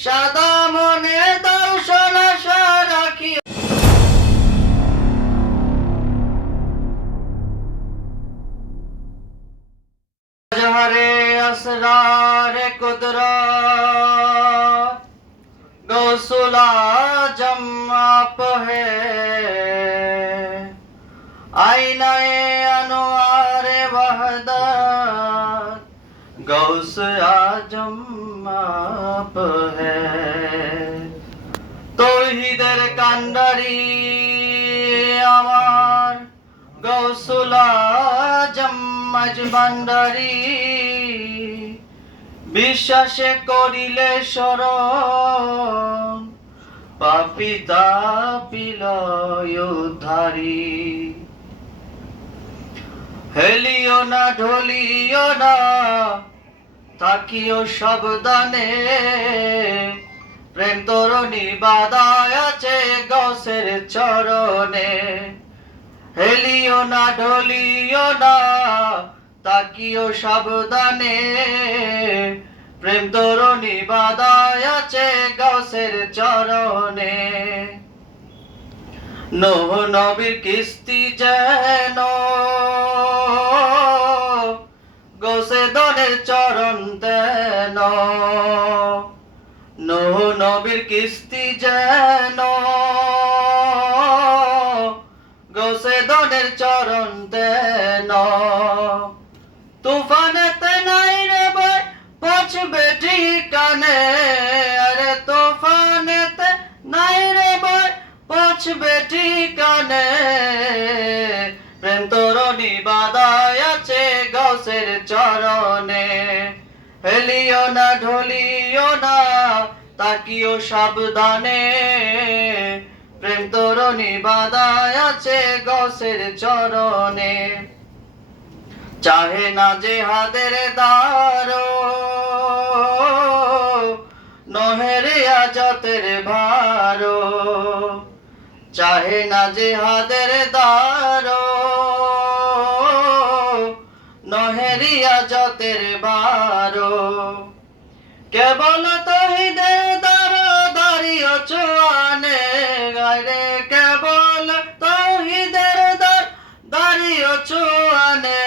সাদা মনে দর্শন আশা রাখি জহরে আসরার কুদরত গৌসুল আজম आप है आईनाए अनवार वहदत गौस आजम आप है তৌহিদের কান্ডারি আমার গৌসুল আজম মাজবান্ডারি বিশ্বাসে করিলে শরণ পাপী তাপী লয় উদ্ধারী হেলিও না ঢলিও না থাকিও সাবধানে প্রেম তরণী বাদায় আছে গৌসের চরণে হেলিও না ঢলিও না তাকিও সাবধানে প্রেম তরণী বাদায় আছে গৌসের চরণে নূহ নবীর কিস্তি যেন গৌসে দনের চরণ দেন নূহ নবীর কিস্তি যেন গৌসে দনের চরণ দেন তুফানেতে নাই রে ভাই পৌঁছবে ঠিকানে আরে তুফানেতে নাই রে ভাই পৌঁছবে ঠিকানে প্রেম তরণী বাদায় আছে গৌসের চরণে হেলিও না ঢলিও না তাকিও সাবধানে প্রেম তরণী বাদায় আছে গৌসের চরণে চাহে না জেহাদের দারো নহেরে আজতের ভারো চাহে না জেহাদের দারো নহেরি আজতের ভারো কেবল তহিদের দারো দাঁড়িয়ে চোয়ানে গায়রে কেবল তহিদের দাঁড়িয়ে চোয়ানে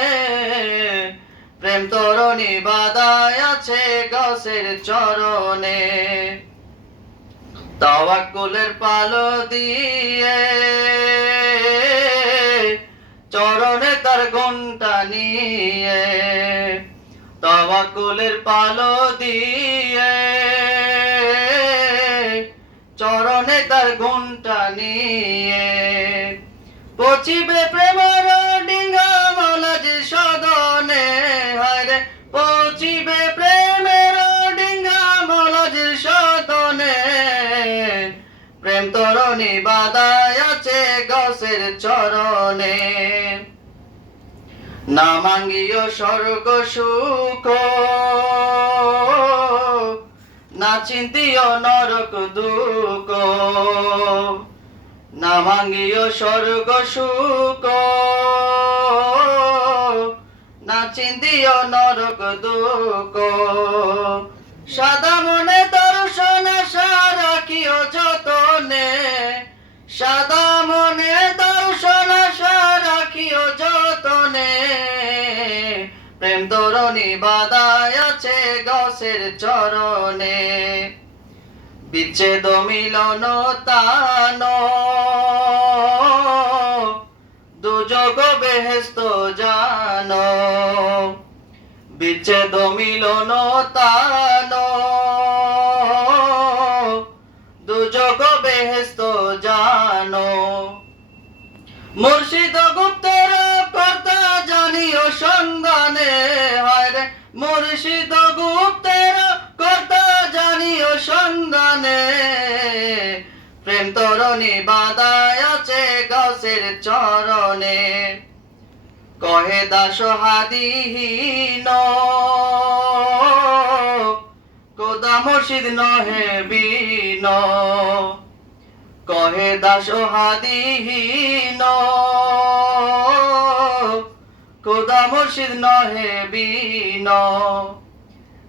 প্রেম তরণী বাদায় আছে গৌসের চরণে তাওয়াক্কুলের পালো দিয়ে চরণে তার ঘণ্টা নিয়ে তাওয়াক্কুলের পালো দিয়ে চরণে তার ঘণ্টা নিয়ে পচিবে প্রেমের ডিঙ্গা মলাজ সদনে হায়রে পচিবে প্রেমের ডিঙ্গা মলাজ সদনে প্রেম তরণী বাদায় আছে গৌসের চরণে না মাঙ্গিও স্বর্গ সুখ না চিন্তিও নরক দুঃখ না মাঙ্গিও স্বর্গ সুখ না চিন্তিও নরক দুঃখ সাদা মনে দর্শন আশা রাখিও যতনে সাদা মনে দর্শন আশা রাখিও যতনে প্রেম তরণী বাদায় আছে গৌসের চরণে বিচ্ছেদ মিলন তান দুযোগ বেহেস্ত জান বিচ্ছেদ মিলন তান দুযোগ বেহেস্ত জান মুর্শিদ গুপ্তের কর্তা জানিও সন্ধানে হায়রে মুর্শিদ গুপ্তের কর্তা জানিও সন্ধানে প্রেম তরণী বাদায় আছে গৌসের চরণে কহে দাস হাদিহীন কোদা মুর্শিদ নহে বিন কহে দাস হাদিহীন কোদা মুর্শিদ নহে বিন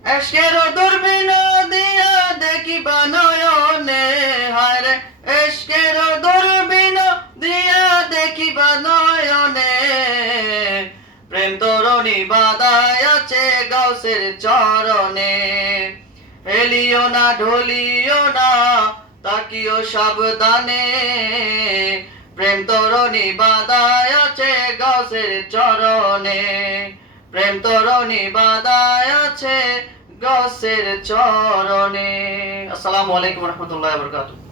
এশকের দূরবীন দিয়া দেখ দেখিবা নয়নে, হায় রে এশকের দূরবীন দিয়া দেখিবা নয়নে, প্রেম তরণী বাঁধায় আছে গাউসের চরণে। হেলিও না ঢলিও না তাকিও সাবধানে, প্রেম তরণী বাঁধায় আছে গাউসের চরণে, প্রেম তরণী বাঁধায় আছে গাউসের চরণে। আসসালামু আলাইকুম ওয়া রাহমাতুল্লাহি ওয়া বারাকাতুহু।